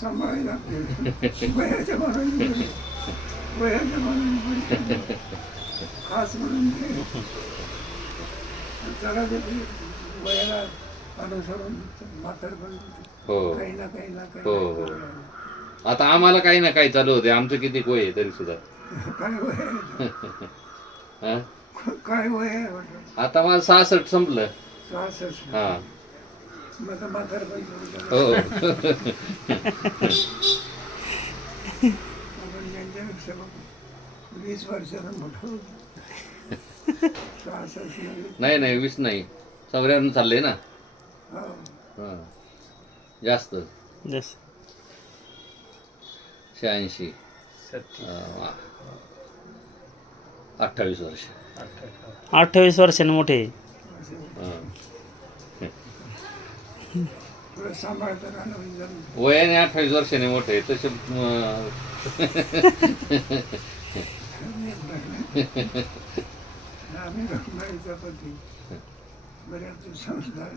सांभाळायला लागते वयाच्या मानाने वयाच्या मानाने खास म्हणून जरा वयाला अनुसरून म्हातारपण काही ना काही ना काही. आता आम्हाला काही ना काही चालू होते, आमचं किती वय आहे तरी सुद्धा. काय वय हा? काय वय आहे म्हटलं आता मला 66 संपलं. 66. हा मग आता म्हातारपण हो. आपण त्यांच्यापेक्षा 20 वर्षानं मोठं होतो. 66 नाही नाही 20 नाही, 94 चाललंय ना. हो. हा जास्त जस 86 28 वर्ष. 28 वर्षांनी मोठे. हा. थोडं सांभाळता राहिलं म्हणजे वयाने 28 वर्षाने मोठे तसे. आम्ही रखमाईचा पती बऱ्याच संस्कार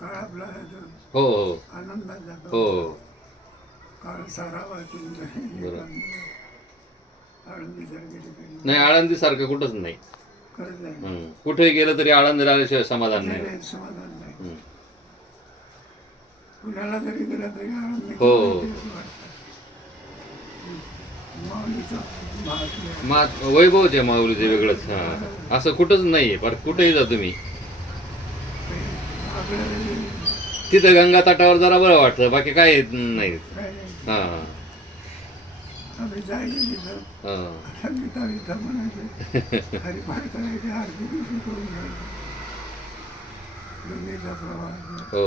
काळ आपला हो हो आनंदात जातो. हो काळ सारा वाचून बरोबर. आळंदीसारखे ठिकाणी नाही आळंदीसारखं कुठंच नाही. खरंच नाही. कुठेही गेलं तरी आळंदीला आल्याशिवाय समाधान नाही. नाही, समाधान नाही. हम्म. पुण्याला जरी गेलं तरी आनंद हो. वाटतं. माऊलीचा महात्म्य वैभवच आहे माऊलीचे वेगळंच. हा असं कुठंच नाही. पर कुठेही जा तुम्ही आपल्याला तिथं गंगा तटावर जरा बरं वाटतं, बाकी काय नाही. काय नाही. हा आम्ही जायचे तिथं हा संगीता विथा म्हणायचे हरिपाठ करायचे आरती बिरती करून घ्यायचे गंगेचा प्रवाह हो